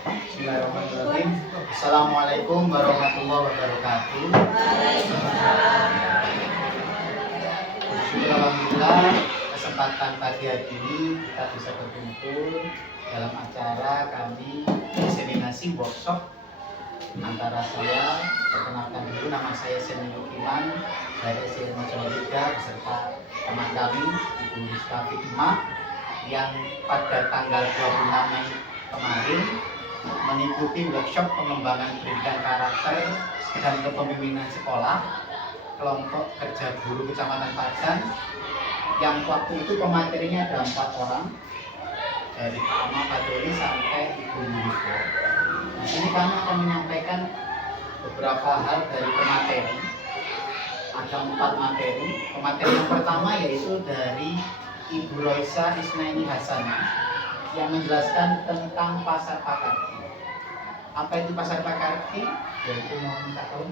Bismillahirrahmanirrahim. Assalamualaikum warahmatullahi wabarakatuh. Alhamdulillah, kesempatan pagi hari ini kita bisa berkumpul dalam acara kami inseminasi workshop antara saya, perkenalkan dulu, nama saya Seni Lukiman dari SDN Mojokerto beserta teman kami Ibu Rizka Fitma yang pada tanggal 26 Mei kemarin mengikuti workshop pengembangan pendidikan karakter dan kepemimpinan sekolah kelompok kerja guru Kecamatan Padang, yang waktu itu pematerinya ada 4 orang dari Pak Ama Padoli sampai Ibu Yuriko. Di sini kami akan menyampaikan beberapa hal dari pemateri. Ada 4 materi. Pemateri yang pertama yaitu dari Ibu Roisa Isnaini Hasanah yang menjelaskan tentang pasar pakarti. Apa itu pasar pakarti? Yaitu mau minta tahu.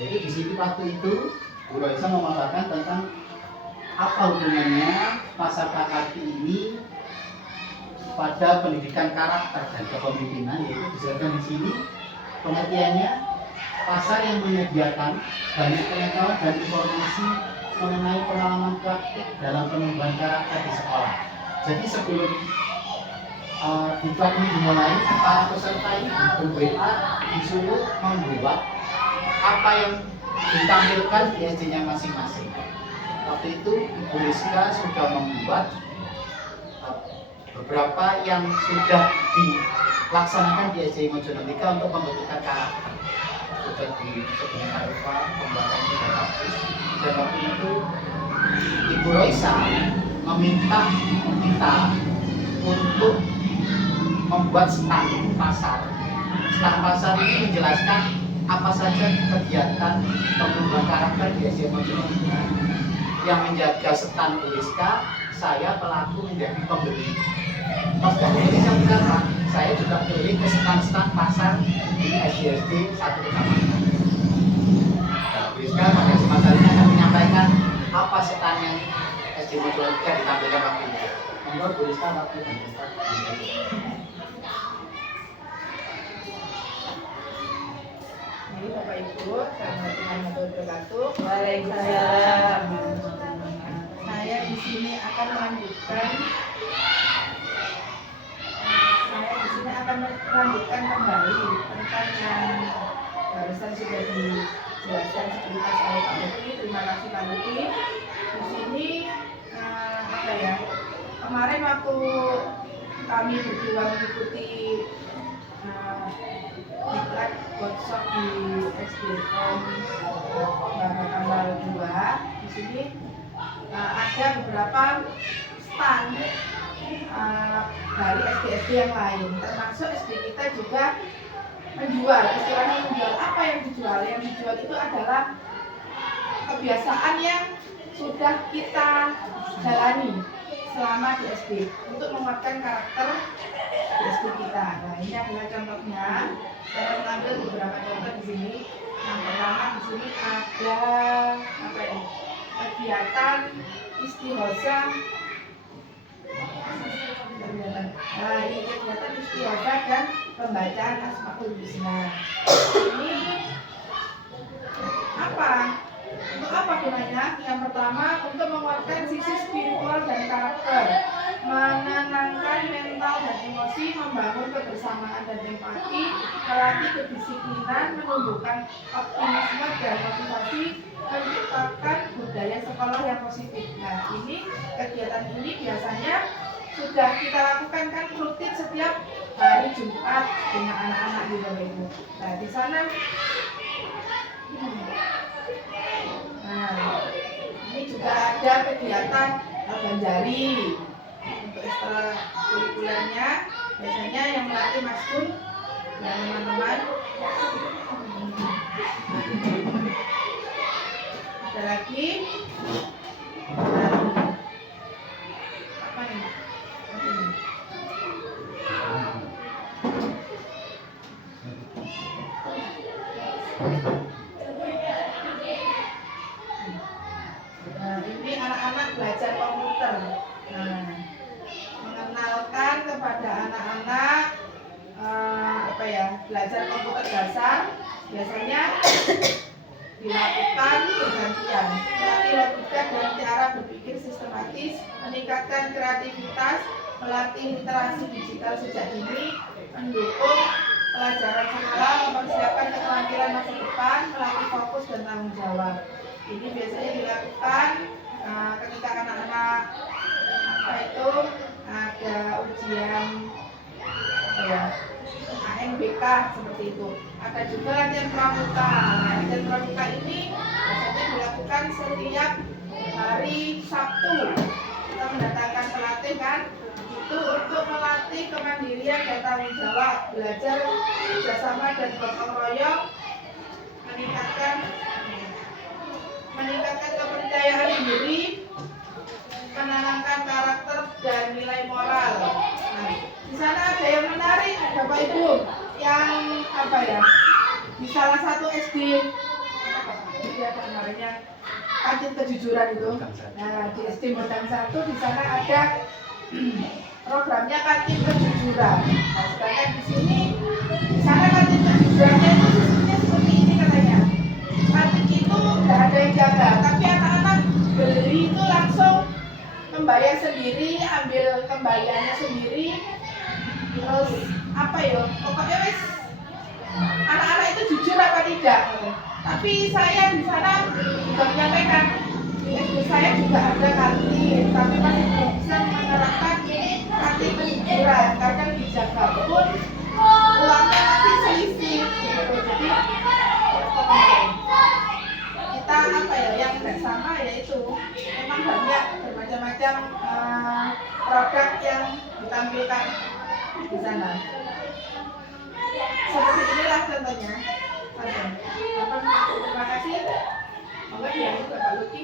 Jadi di situ waktu itu Bu Roisa memaparkan tentang apa hubungannya pasar pakarti ini pada pendidikan karakter dan kepemimpinan, yaitu dijelaskan di sini pengertiannya pasar yang menyediakan banyak pengetahuan dan informasi mengenai pengalaman praktik dalam pengembangan karakter di sekolah. Jadi sebelum diklat ini dimulai, para peserta ini ber-WA disuruh membuat apa yang ditampilkan di SD-nya masing-masing. Waktu itu Ibu Rizka sudah membuat beberapa yang sudah dilaksanakan di SD Mojokerto untuk pembentukan karakter. Sudah disebutkan rupa pembuatan sudah bagus. Dan waktu itu Ibu Roisa meminta kita untuk membuat stand pasar. Stand pasar ini menjelaskan apa saja kegiatan pengembangan karakter di SD Mojokerto. Yang menjaga stand Rizka, saya pelaku menjadi pembeli. Pas dari sekarang, saya juga beli ke stand-stand pasar di SD satu kecamatan. Rizka pada kesempatan ini akan menyampaikan apa stand yang SD Mojokerto ditampilkan waktu itu. Monggo Bu Rizka waktu dan tempat. Ini Bapak Ibu, selamat wabarakatuh. Waalaikumsalam. Saya di sini akan melanjutkan kembali tentang yang barusan sudah dijelaskan sekilas oleh Pak Lutfi. Terima kasih Pak Lutfi. Di sini kemarin waktu kami berdua mengikuti diklat workshop di SDN pada tanggal 2, di sini ada beberapa stand dari SD-SD yang lain, termasuk SD kita juga menjual. Istilahnya menjual, apa yang dijual? Yang dijual itu adalah kebiasaan yang sudah kita jalani selama di SD untuk menguatkan karakter di SD kita. Nah, ini adalah contohnya. Saya mengambil beberapa contoh di sini. Yang pertama di sini ada kegiatan istighosah. Nah, ini kegiatan istighosah dan pembacaan Asmaul Husna. Ini apa? Untuk apa gunanya? Yang pertama, untuk menguatkan sisi spiritual dan karakter, menenangkan mental dan emosi, membangun kebersamaan dan empati, melatih kedisiplinan, menumbuhkan optimisme dan motivasi, menciptakan budaya sekolah yang positif. Nah, ini kegiatan ini biasanya sudah kita lakukan kan rutin setiap hari Jumat dengan anak-anak di Bapak Ibu. Nah, di sana ini juga ada kegiatan Banjari. Untuk ekstrakurikulernya biasanya yang melatih Mas Kun dan teman-teman. Ada lagi apa nih? Ini anak-anak belajar komputer. Mengenalkan kepada anak-anak belajar komputer dasar biasanya dilakukan bergantian, melatih logika dan cara berpikir sistematis, meningkatkan kreativitas, melatih literasi digital sejak dini, mendukung pelajaran sekolah, mempersiapkan keterampilan masa depan, melatih fokus dan tanggung jawab. Ini biasanya dilakukan ketika anak-anak ada ujian ANBK seperti itu. Ada juga latihan pramuka. Latihan pramuka ini biasanya dilakukan setiap hari Sabtu. Kita mendatangkan pelatih kan, itu untuk melatih kemandirian dan tanggung jawab, belajar kerjasama dan gotong royong, meningkatkan kepercayaan diri, menanamkan karakter dan nilai moral. Nah, di sana ada yang menarik, Bapak Ibu, yang di salah satu SD, ada namanya kantin kejujuran itu. Nah, di SD Modang 1 di sana ada programnya kantin kejujuran. Nah, sedangkan di sana kantin kejujurannya itu sistemnya seperti ini katanya. Kantin itu nggak ada yang jaga, tapi anak-anak beli itu langsung membayar sendiri, ambil kembaliannya sendiri, terus pokoknya wes anak-anak itu jujur apa tidak. Tapi saya di sana juga menyampaikan di SD saya juga ada kantin, tapi masih belum bisa menerapkan ini kantin kejujuran, kadang dijaga pun uangnya masih selisih gitu. Jadi kita yang tidak sama yaitu memang banyak bermacam-macam produk yang ditampilkan di sana. Seperti inilah contohnya. Terima kasih. Monggo dilanjut ke Pak Luki.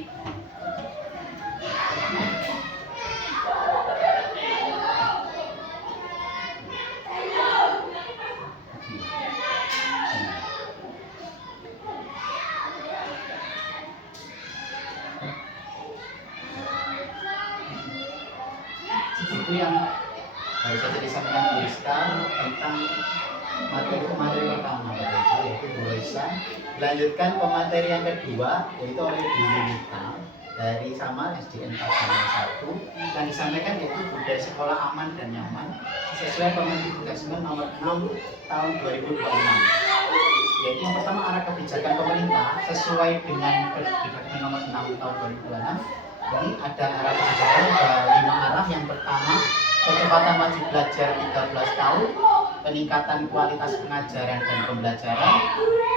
Itu yang baru saja disampaikan Bu Rizka tentang materi pertama yaitu Bu Rizka. Dilanjutkan ke materi yang kedua yaitu oleh Bu Yunita dari sama SDN 1 yang disampaikan yaitu budaya sekolah aman dan nyaman sesuai Permendikbud nomor 6 tahun 2026. Yaitu yang pertama arah kebijakan pemerintah sesuai dengan Permendikbud nomor 6 tahun 2026. Ini ada arah kebijakan ada 5 arah. Yang pertama, percepatan wajib belajar 13 tahun, peningkatan kualitas pengajaran dan pembelajaran,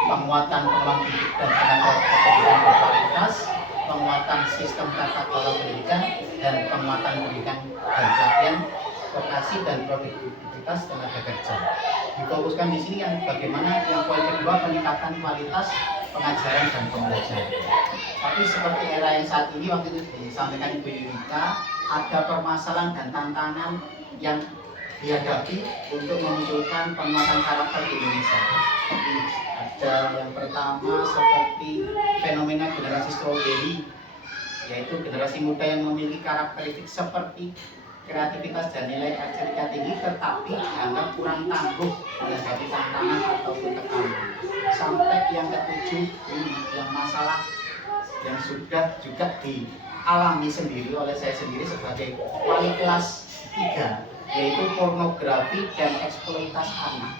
penguatan peluang didik dan tenaga pendidikan berkualitas, penguatan sistem tata kelola pendidikan, dan penguatan pendidikan dan pelatihan vokasi dan produktivitas tenaga kerja. Difokuskan di sini yang bagaimana yang poin kedua peningkatan kualitas pengajaran dan pembelajaran. Tapi seperti era yang saat ini waktu itu disampaikan Ibu Yunita, ada permasalahan dan tantangan yang dihadapi untuk memunculkan penguatan karakter di Indonesia. Ada yang pertama seperti fenomena generasi strawberry, yaitu generasi muda yang memiliki karakteristik seperti kreativitas dan nilai estetika tinggi tetapi dianggap kurang tangguh menghadapi tantangan ataupun tekanan. Sampai yang ketujuh ini yang masalah yang sudah juga dialami sendiri oleh saya sendiri sebagai wali kelas 3, yaitu pornografi dan eksploitasi anak.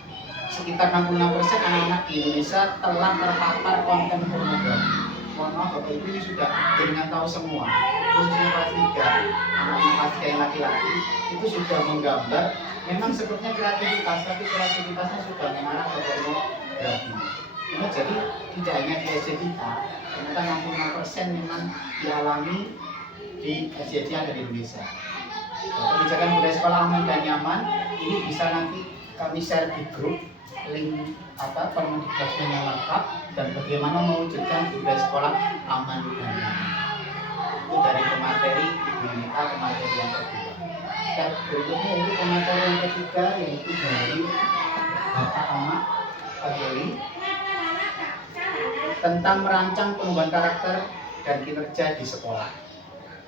Sekitar 66% anak-anak di Indonesia telah terpapar konten pornografi. Mohon maaf Bapak Ibu, ini sudah dengan tahu semua, khususnya kelas 3, anak-anak kelas 3 yang laki-laki itu sudah menggambar memang sebetulnya kreativitas, tapi kreativitasnya sudah mengarah ke pornografi. Nah, jadi tidak hanya di SD kita, ternyata 65% memang dialami di SD yang ada di Indonesia. Kebijakan budaya sekolah aman dan nyaman ini bisa nanti kami share di grup link Permendikbud yang lengkap dan bagaimana mewujudkan budaya sekolah aman dan nyaman. Itu dari pemateri Ibu Yunita ke materi yang kedua. Dan berikutnya itu pemateri yang ketiga yaitu dari Bapak Ahmad Fadli tentang merancang pengembangan karakter dan kinerja di sekolah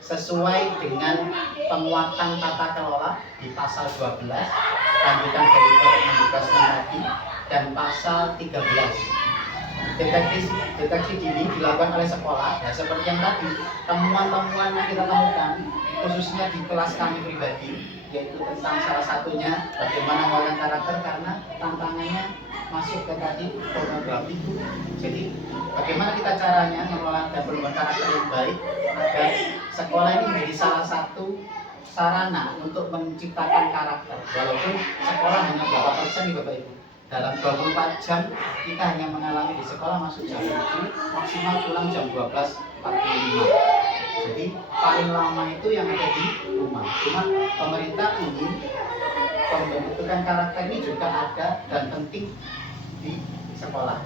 sesuai dengan penguatan tata kelola di pasal 12 lanjutan dari Permendikbud tadi dan pasal 13. Deteksi dini dilakukan oleh sekolah, ya seperti yang tadi, temuan-temuan yang kita temukan, khususnya di kelas kami pribadi, yaitu tentang salah satunya bagaimana mengelola karakter, karena tantangannya masuk ke tadi pornografi. Jadi bagaimana kita caranya mengelola dan pengembangan karakter yang baik agar sekolah ini menjadi salah satu sarana untuk menciptakan karakter. Walaupun sekolah hanya berapa persen nih Bapak Ibu, dalam 24 jam kita hanya mengalami di sekolah masuk jam 7, maksimal pulang jam 12.45. Jadi paling lama itu yang ada di rumah. Cuma pemerintah ingin pembentukan karakter ini juga ada dan penting di sekolah.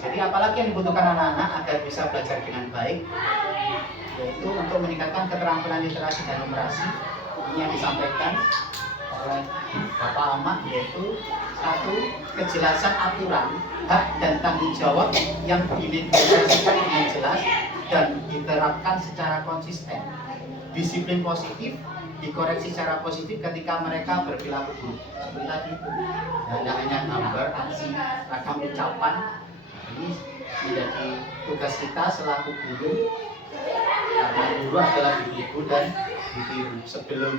Jadi apalagi yang dibutuhkan anak-anak agar bisa belajar dengan baik, yaitu untuk meningkatkan keterampilan literasi dan numerasi. Ini yang disampaikan oleh Bapak Ahmad, yaitu satu, kejelasan aturan, hak dan tanggung jawab yang dinegosiasikan dengan jelas dan diterapkan secara konsisten. Disiplin positif dikoreksi secara positif ketika mereka berperilaku buruk. Seperti tadi itu, tidak hanya gambar, aksi, ragam ucapan. Ini menjadi tugas kita selaku guru, karena guru adalah ibu dan ditiru. Sebelum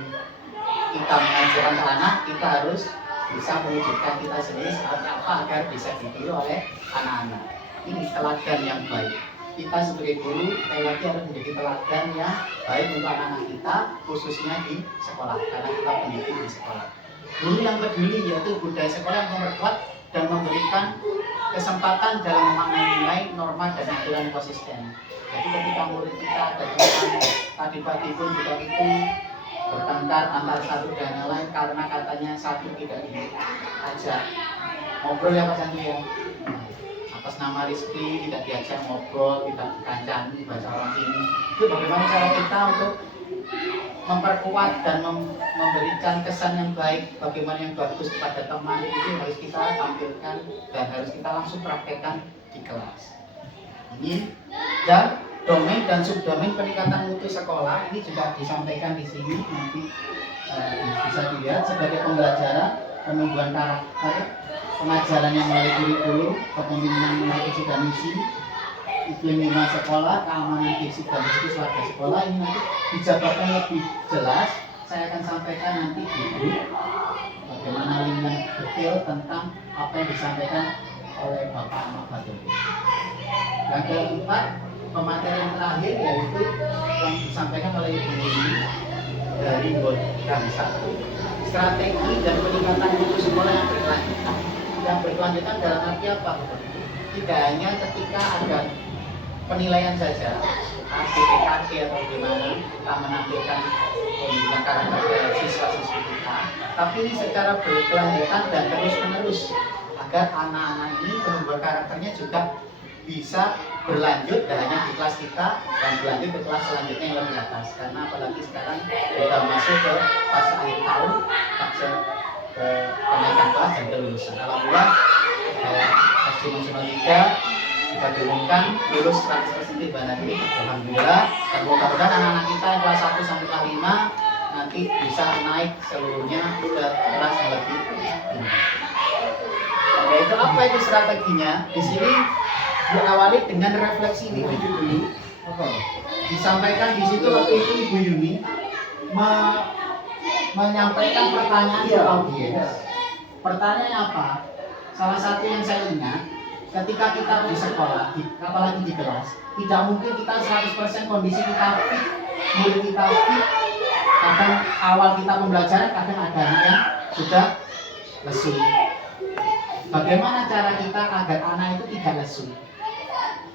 kita mengajarkan ke anak, kita harus bisa mewujudkan kita sendiri seperti apa agar bisa ditiru oleh anak-anak. Ini teladan yang baik. Kita sebagai guru sekali lagi harus menjadi teladan yang baik untuk anak-anak kita, khususnya di sekolah, karena kita pendidik di sekolah. Guru yang peduli, yaitu budaya sekolah yang memperkuat dan memberikan kesempatan dalam memaknai nilai, norma, dan aturan yang konsisten. Jadi ketika murid kita tadi pagi pun juga itu bertengkar antara satu dan yang lain karena katanya satu tidak diajak ngobrol ya Pak Santi ya. Atas nama Rizky tidak diajak ngobrol, tidak dikancani bahasa orang sini. Itu bagaimana cara kita untuk memperkuat dan memberikan kesan yang baik, bagaimana yang bagus kepada teman, itu harus kita tampilkan dan harus kita langsung praktekkan di kelas. Ini dan domain dan subdomain peningkatan mutu sekolah ini juga disampaikan di sini, nanti bisa dilihat sebagai pembelajaran, penumbuhan karakter, pengajaran yang melalui kurikulum, kepemimpinan melalui visi dan misi, iklim lingkungan sekolah, keamanan fisik dan psikis warga sekolah. Ini nanti dijabarkan lebih jelas. Saya akan sampaikan nanti di grup bagaimana lingkungan detail tentang apa yang disampaikan oleh Bapak Ahmad Batul. Yang keempat, pematerian terakhir yaitu yang disampaikan oleh Ibu Lili dari Gang 1, strategi dan peningkatan mutu sekolah yang berkelanjutan. Yang berkelanjutan dalam arti apa? Tidak hanya ketika ada penilaian saja, BPKG atau gimana kita menampilkan pendidikan karakter dari siswa-siswi kita, tapi ini secara berkelanjutan dan terus-menerus agar anak-anak ini penumbuhan karakternya juga bisa berlanjut, dan hanya di kelas kita dan berlanjut ke kelas selanjutnya yang lebih atas. Karena apalagi sekarang kita masuk ke fase akhir tahun, fase kenaikan kelas dan kelulusan. Alhamdulillah SD Nasional 3 kita diumumkan lulus 100% di Banati. Alhamdulillah, dan mudah-mudahan anak-anak kita yang kelas 1 sampai kelas 5 nanti bisa naik seluruhnya ke kelas yang lebih tinggi. Yaitu apa itu strateginya? Di sini diawali dengan refleksi individu dulu. Disampaikan di situ waktu itu Ibu Yuni menyampaikan pertanyaan ke audiens. Pertanyaannya apa? Salah satu yang saya ingat, ketika kita di sekolah, apalagi di kelas, tidak mungkin kita 100% kondisi kita fit, murid kita fit. Kadang awal kita pembelajaran, kadang ada yang sudah lesu. Bagaimana cara kita agar anak itu tidak lesu?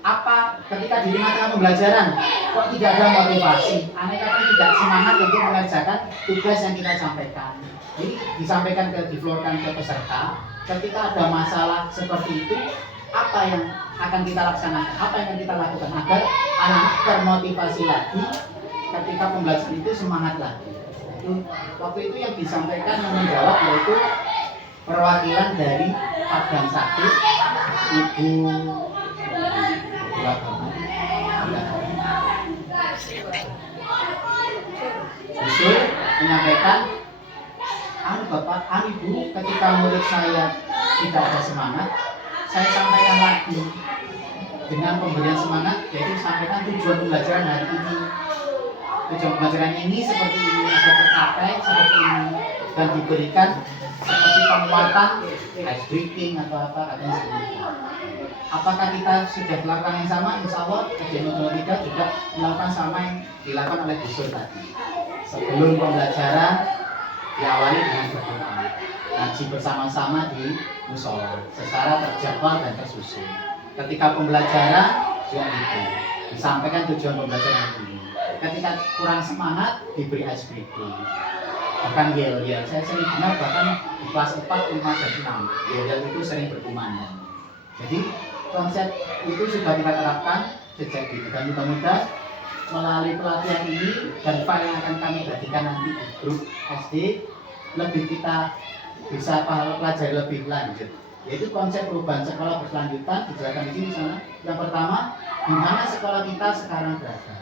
Apa ketika di tengah-tengah pembelajaran kok tidak ada motivasi, anak akan tidak semangat untuk mengerjakan tugas yang kita sampaikan. Jadi disampaikan diflorkan ke peserta, ketika ada masalah seperti itu, apa yang akan kita laksanakan, apa yang akan kita lakukan agar anak termotivasi lagi, ketika pembelajaran itu semangat lagi. Waktu itu yang disampaikan yang menjawab yaitu perwakilan dari Padang 1, Ibu Usul menyampaikan Bapak, Ibu, ketika murid saya tidak ada semangat, saya sampaikan lagi dengan pemberian semangat, yaitu sampaikan tujuan pembelajaran hari ini. Tujuan pembelajaran ini seperti ini, agar tercapai seperti ini, dan diberikan seperti penguatan, ice breaking atau apa katanya seperti itu. Apakah kita sudah melakukan yang sama? Insya Allah kajian modul 3 juga melakukan sama yang dilakukan oleh Busur tadi. Sebelum pembelajaran diawali dengan berdoa, ngaji bersama-sama di musola secara terjadwal dan tersusun. Ketika pembelajaran juga itu disampaikan tujuan pembelajaran ini. Ketika kurang semangat diberi ice breaking, bahkan yel-yel. Saya sering dengar bahkan di kelas 4, 5, dan 6 yel-yel itu sering berkumandang. Jadi konsep itu sudah kita terapkan sejak dini, dan mudah-mudahan melalui pelatihan ini dan file yang akan kami bagikan nanti di grup SD, lebih kita bisa pelajari lebih lanjut, yaitu konsep perubahan sekolah berkelanjutan dijelaskan di sini sana. Yang pertama, di mana sekolah kita sekarang berada,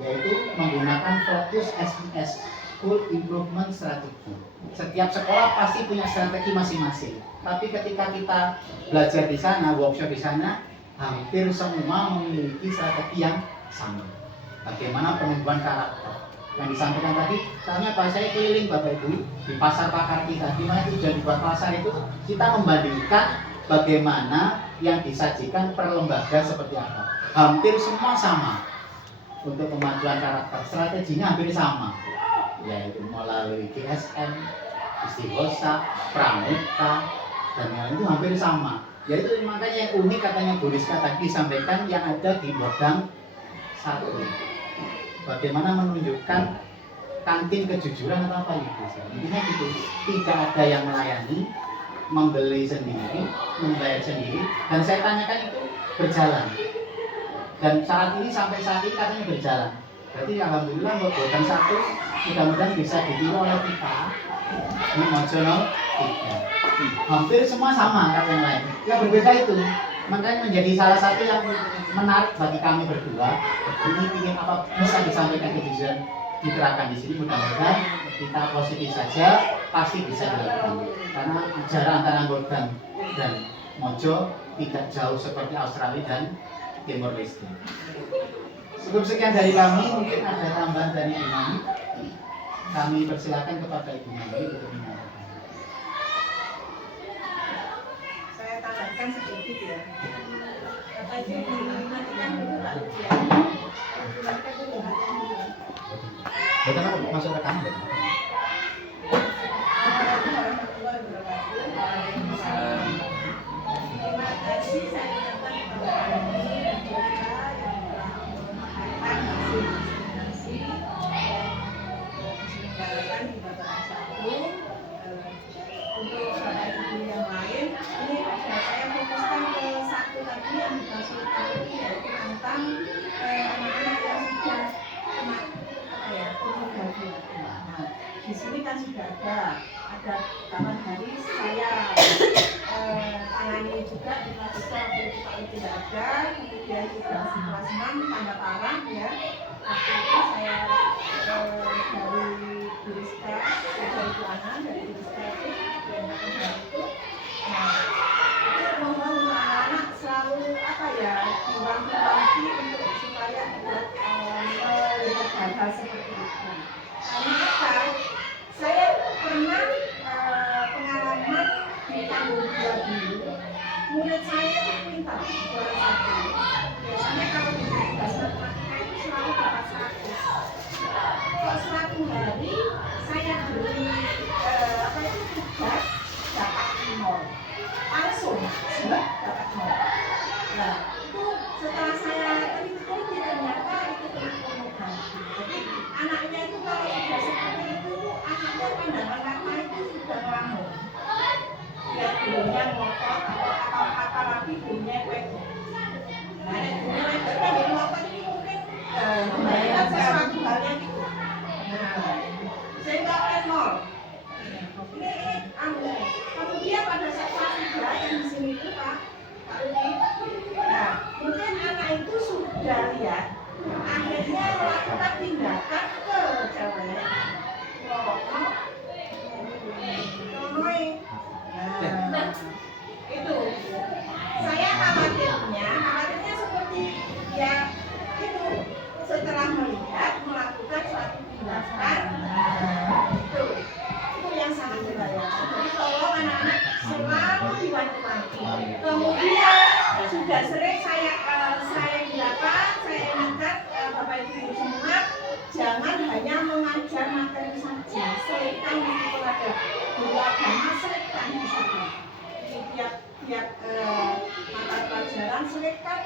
yaitu menggunakan fokus SIS, School Improvement Strategy. Setiap sekolah pasti punya strategi masing-masing, tapi ketika kita belajar di sana, workshop di sana, hampir semua memiliki strategi yang sama. Bagaimana penumbuhan karakter yang disampaikan tadi, soalnya pas saya keliling Bapak Ibu di pasar Pakar kita, di mana tujuan dibuat pasar itu kita membandingkan bagaimana yang disajikan per lembaga seperti apa. Hampir semua sama untuk kemajuan karakter, strateginya hampir sama, yaitu melalui GSM, Istighosa, Pramuka, dan yang itu hampir sama. Yaitu makanya yang unik katanya Bu Rizka tadi disampaikan yang ada di Bodang 1. Bagaimana menunjukkan kantin kejujuran atau apa itu? Intinya gitu, tidak ada yang melayani, membeli sendiri, membayar sendiri, dan saya tanyakan itu berjalan. Dan saat ini sampai saat ini katanya berjalan. Berarti alhamdulillah buat Bodang 1 mudah-mudahan bisa ditiru oleh kita di Mojono 3. Hampir semua sama kata yang lain. Yang berbeda itu, makanya menjadi salah satu yang menarik bagi kami berdua. Ini ingin apa bisa disampaikan kejujuran diterapkan di sini. Mudah-mudahan kita positif saja, pasti bisa dilakukan. Karena jarak antara Bodang dan Mojo tidak jauh seperti Australia dan Timor Leste. Cukup sekian dari kami, mungkin ada tambahan dari Imam. Kami persilakan kepada Ibu Mami untuk menyampaikan. Saya tambahkan sedikit ya. Apa itu dimatikan dulu Pak Lucia? Dimatikan dulu. Betul apa? Masuk rekaman betul. Terima kasih saya ucapkan kepada kami dan juga yang telah mengadakan hasil-hasil diselenggarakan di Bapak 1. Untuk Bapak Ibu yang lain, ini ada saya fokuskan ke satu tadi yang dimaksud tadi, yaitu tentang anak-anak yang sudah kena pornografi. Nah, di sini kan sudah ada kapan hari saya tangani juga di kelas waktu itu Pak Luki tidak ada, kemudian juga di kelas 6 tanda parah ya. Waktu itu saya dari Buriska, dari Tuanan, dari Buriska itu yang hari itu. Nah, itu mohon anak-anak selalu apa ya, diwanti-wanti untuk supaya tidak melihat hal-hal seperti itu. Karena apa? Saya pernah pengalaman di tahun 2000, murid saya itu minta juara 1. Biasanya kalau di tugas matematika itu selalu dapat 100. Kok suatu hari saya beri apa itu tugas dapat 0, langsung dapat 0. Nah itu setelah saya teliti ternyata itu pornografi. Jadi anaknya itu kalau sudah seperti itu, anaknya pandangan mata itu sudah ngelamun. Ya dulunya ngotot atau apalagi dulunya wedok. Nah dulunya wedok kan dari ngotot ini mungkin membayangkan sesuatu hal yang itu. Nah sehingga nol. Ini kemudian pada saat kelas 3 yang di sini itu Pak Uki. Nah mungkin anak itu sudah lihat, akhirnya melakukan tindakan ke cewek. Nah, itu saya khawatirnya seperti ya itu setelah melihat melakukan suatu tindakan itu yang sangat berbahaya. Jadi tolong anak-anak selalu diwanti-wanti. Kemudian sudah sering saya ingatkan Bapak Ibu semua, jangan hanya mengajar materi saja, selipkan itu ada guru agama, selipkan di sana. Jadi tiap mata pelajaran selipkan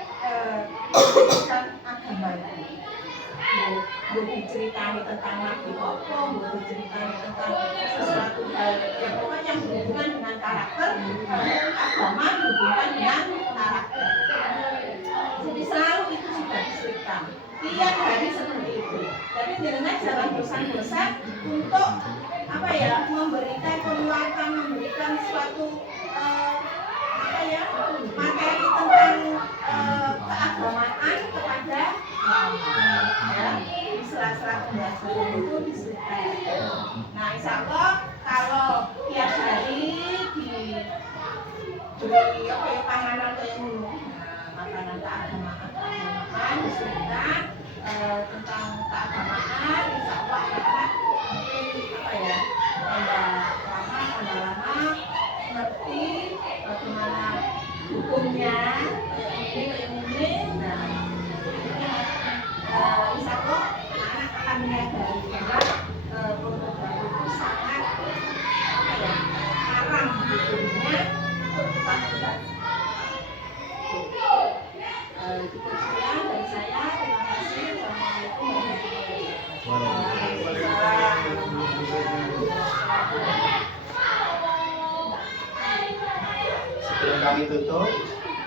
pendidikan agama itu. Mau diceritani tentang Nabi Opo, mau diceritani tentang sesuatu hal yang pokoknya berhubungan dengan karakter agama, berhubungan dengan karakter. Jadi selalu itu sudah diselipkan. Tiap hari seperti itu. Jadi jangan jangan bosan-bosan untuk memberikan penguatan, memberikan suatu materi tentang keagamaan kepada di sela-sela pembahasan itu diselipkan. Nah, insya Allah kalau tiap hari diberi panganan kayak dulu, makanan keagamaan diselipkan tentang keagamaan, insya Allah anak-anak mungkin tambah lama ngerti bagaimana hukumnya kayak ini. Nah, insya Allah anak-anak akan menyadari bahwa pornografi itu sangat haram hukumnya untuk kita. Cukup sekian dari saya. Terima kasih. Assalamualaikum warahmatullahi wabarakatuh. Sebelum kami tutup,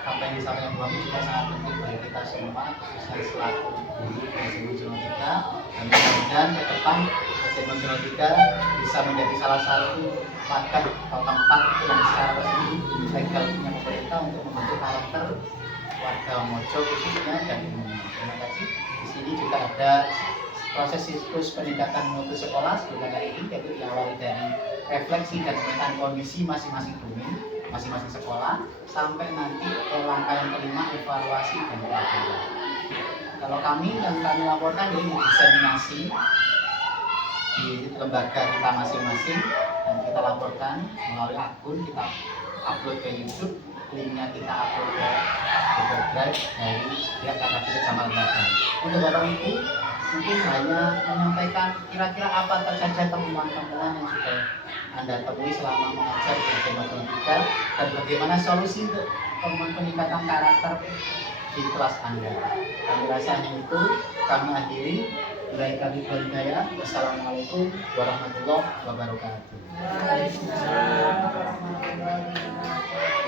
apa yang disampaikan Bu Ami juga sangat penting bagi kita semua, khususnya selaku guru SMA Jonotika. Dan mudah-mudahan ke depan SMA Jonotika bisa menjadi salah satu wadah atau tempat yang secara resmi legal punya pemerintah untuk membentuk karakter warga Mojo khususnya dan umumnya. Terima kasih. Di sini juga ada proses siklus peningkatan mutu sekolah sebulan kali ini, yaitu diawali dari refleksi dan pemetaan kondisi masing-masing domain, masing-masing sekolah, sampai nanti ke langkah yang kelima, evaluasi dan pelajaran. Kalau kami yang kami laporkan ini diseminasi di lembaga kita masing-masing, dan kita laporkan melalui akun, kita upload ke YouTube, linknya kita upload ke Google Drive dari pihak kakak Jamal Badan. Untuk Bapak Ibu mungkin hanya menyampaikan kira-kira apa saja temuan-temuan yang sudah Anda temui selama mengajar di SMA Jonotika dan bagaimana solusi untuk peningkatan karakter di kelas Anda. Kami rasa hanya itu, kami akhiri. Mulai kami berhidayah. Wassalamualaikum warahmatullahi wabarakatuh. Waalaikumsalam warahmatullahi wabarakatuh.